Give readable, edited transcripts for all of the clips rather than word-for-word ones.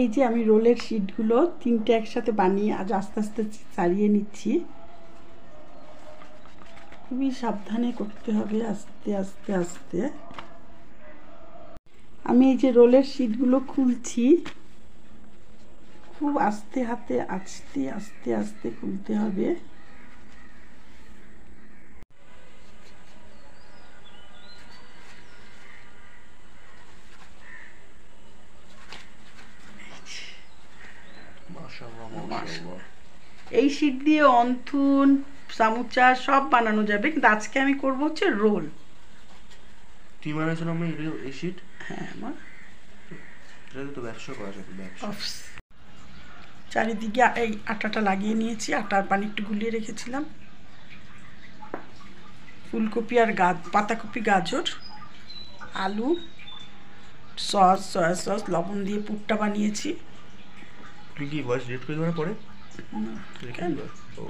এই যে আমি রোলের শিটগুলো তিনটে একসাথে বানিয়ে আজ আস্তে আস্তে ছাড়িয়ে নিচ্ছি। খুবই সাবধানে করতে হবে, আস্তে আস্তে আস্তে। আমি এই যে রোলের শিটগুলো খুলছি, খুব আস্তে হাতে আস্তে আস্তে আস্তে খুলতে হবে। এই শিট দিয়ে অন্থুন, সামুচা সব বানানো যাবে, কিন্তু আজকে আমি করব হচ্ছে রোল। কি বানাইছো আমি এই শিট? হ্যাঁ, আমার এটা তো ব্যবসা করা যাবে, ব্যবসা। চারিদিকে এই আটাটা লাগিয়ে নিয়েছি, আটার পানি একটু গুলিয়ে রেখেছিলাম। ফুলকপি আর পাতাকপি, গাজর, আলু, সস, সয়া সস, লবণ দিয়ে পুরটা বানিয়েছি। তুই কি ভয়েস রেড করে দেওয়ার পরে? কেন? ও,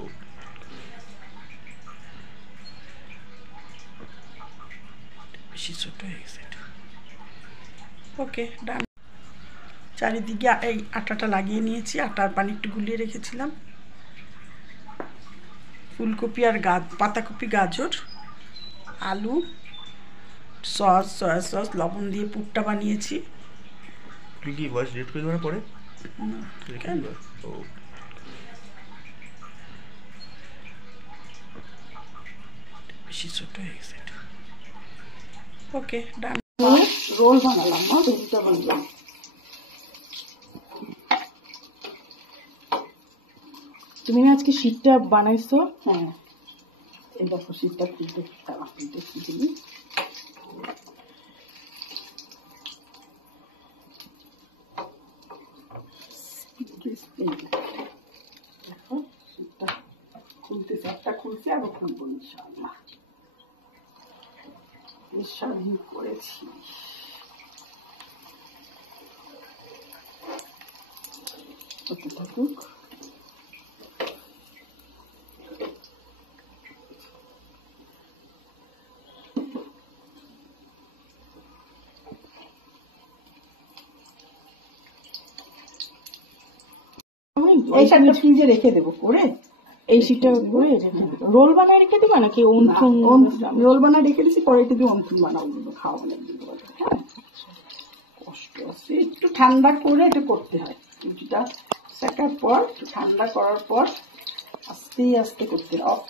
বেশি ছোট হয়ে গেছে। ওকে, ডান। চারিদিকে এই আটাটা লাগিয়ে নিয়েছি, আটার পানি একটু গুলিয়ে রেখেছিলাম। ফুলকপি আর পাতাকপি, গাজর, আলু, সস, সয়া সস, লবণ দিয়ে পুরটা বানিয়েছি। তুই কি ভয়েস রেড করে দেওয়ার পরে? কেন? ও, বেশি ছোট হয়ে গেছে। ওকে, ডান। রোল বানালাম, ভেজিটেবল রোল। তুমি না আজকে শীতটা বানাইছো? হ্যাঁ, এই দেখো শীতটা খুলতে শিখিনি। দেখো শীতটা খুলতেছে, একটা খুলছে, আরো খুলবো ইনশাআল্লাহ। স্বাধীন করেছি। হতে থাকুক। এইটা ফ্রিজে রেখে দেবো করে, এই শীতটা করে রোল বানায় রেখে দিবা নাকি অন্থুন? রোল বানায় রেখে দিচ্ছি, পরে একটু অন্থুন বানাবো, খাওয়া অনেক দিন পরে। হ্যাঁ, কষ্ট আছে, একটু ঠান্ডা করে এটা করতে হয়। রুটিটা সেকার পর ঠান্ডা করার পর আস্তে আস্তে করতে হয়।